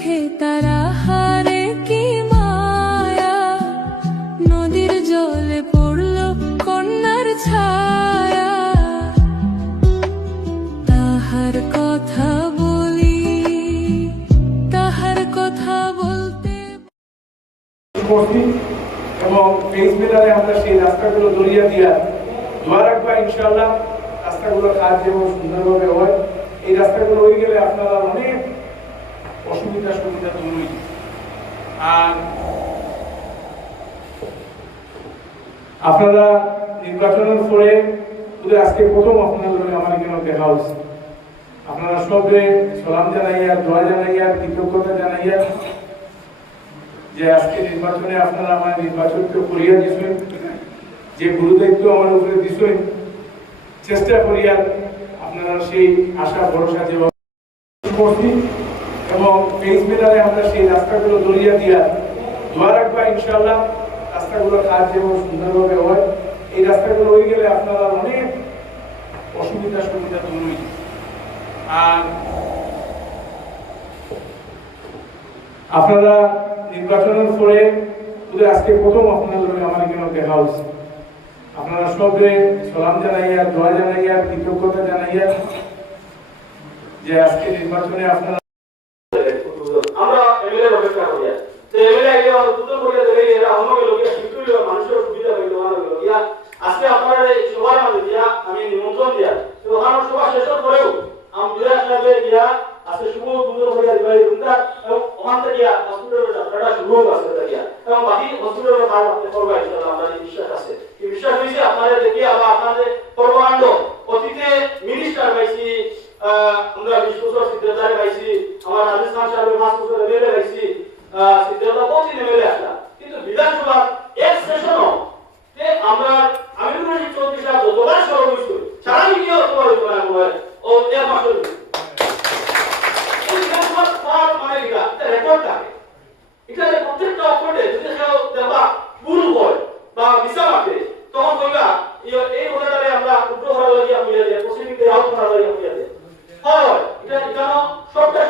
চোখে তারা হারে কি মায়া, নদীর জলে পড়ল কন্যার ছায়া। তাহার কথা বলি, তাহার কথা বলতে এবং ফেস মিলারে আমরা সেই রাস্তাগুলো দরিয়া দিয়া দোয়া রাখবা ইনশাআল্লাহ রাস্তাগুলো কাজ যেমন সুন্দরভাবে হয়। এই রাস্তাগুলো হয়ে গেলে আপনারা অনেক অসুবিধা সুবিধা দূর হয়ে। আর আপনারা নির্বাচনের পরে আজকে প্রথম আপনাদের আমার এখানে দেখা হচ্ছে, আপনারা সবে সালাম জানাইয়া দোয়া জানাইয়া কৃতজ্ঞতা জানাইয়া যে আজকে নির্বাচনে আপনারা আমার নির্বাচনকে করিয়া দিচ্ছেন, যে গুরু দায়িত্ব আমার উপরে দিচ্ছেন, চেষ্টা করিয়া আপনারা সেই আশা ভরসা যেভাবে এবং ফেস মিলারে আমরা সেই রাস্তাগুলো দরিয়া দিয়া দোয়া রাখবা ইনশাআল্লাহ রাস্তাগুলো কাজ যেমন সুন্দরভাবে হয়। এই রাস্তাগুলো হয়ে গেলে আপনারা অনেক অসুবিধা সুবিধা দূর হয়ে। আর আপনারা নির্বাচনের পরে আজকে প্রথম আপনাদের আমার এখানে দেখা হচ্ছে, আপনারা সবে সালাম জানাইয়া দোয়া জানাইয়া কৃতজ্ঞতা জানাইয়া যে আজকে নির্বাচনে আপনারা আমরা এমএলএ অপেক্ষা করি তো এমএলএ আইলে দুটো করে দেবে এরা আমাকে লোকে শিক্ষিত মানুষের সুবিধা হইলো আমাদের ইয়া আজকে আপনারা এই সবার মধ্যে দিয়া আমি নিমন্ত্রণ দিয়া তো ওখানে সভা শেষ করেও আমি বিরাট সাহেবের দিয়া আজকে শুভ দুটো করে দিবাই রুমটা এবং ওখান থেকে গিয়া হসপিটালের যাত্রাটা শুরু হবে আজকে দিয়া এবং বাকি হসপিটালের কাজ আপনি করবা ইনশাআল্লাহ আমরা বিশ্বাস আছে এই বিশ্বাস হইছে আপনারা দেখি আবার আপনাদের কর্মকাণ্ড অতীতে মিনিস্টার পাইছি আমরা 20 বছর সিদ্ধার্থ পাইছি আমার রাজেশ খান সাহেবের 5 বছর এমএলএ পাইছি সিদ্ধার্থ বহুদিন এমএলএ আসলা কিন্তু বিধানসভার এক সেশনও তে আমরা আমিনুর রশিদ চৌধুরী সাহেব যতবার সরব হইছে সারা মিডিয়া অতবার হইছে না ও এর মাসের ওই বিধানসভার পার মানে এটা রেকর্ড থাকে এটা প্রত্যেকটা অপরাধে যদি কেউ দেবা ভুল হয় বা মিছা মাঠে তখন কইবা এই কথাটারে আমরা উল্টো করা লাগিয়া হইয়া দেয় প্রসিডিং আউট করা লাগিয়া হইয়া দেয় হয় এটা জানো সবটা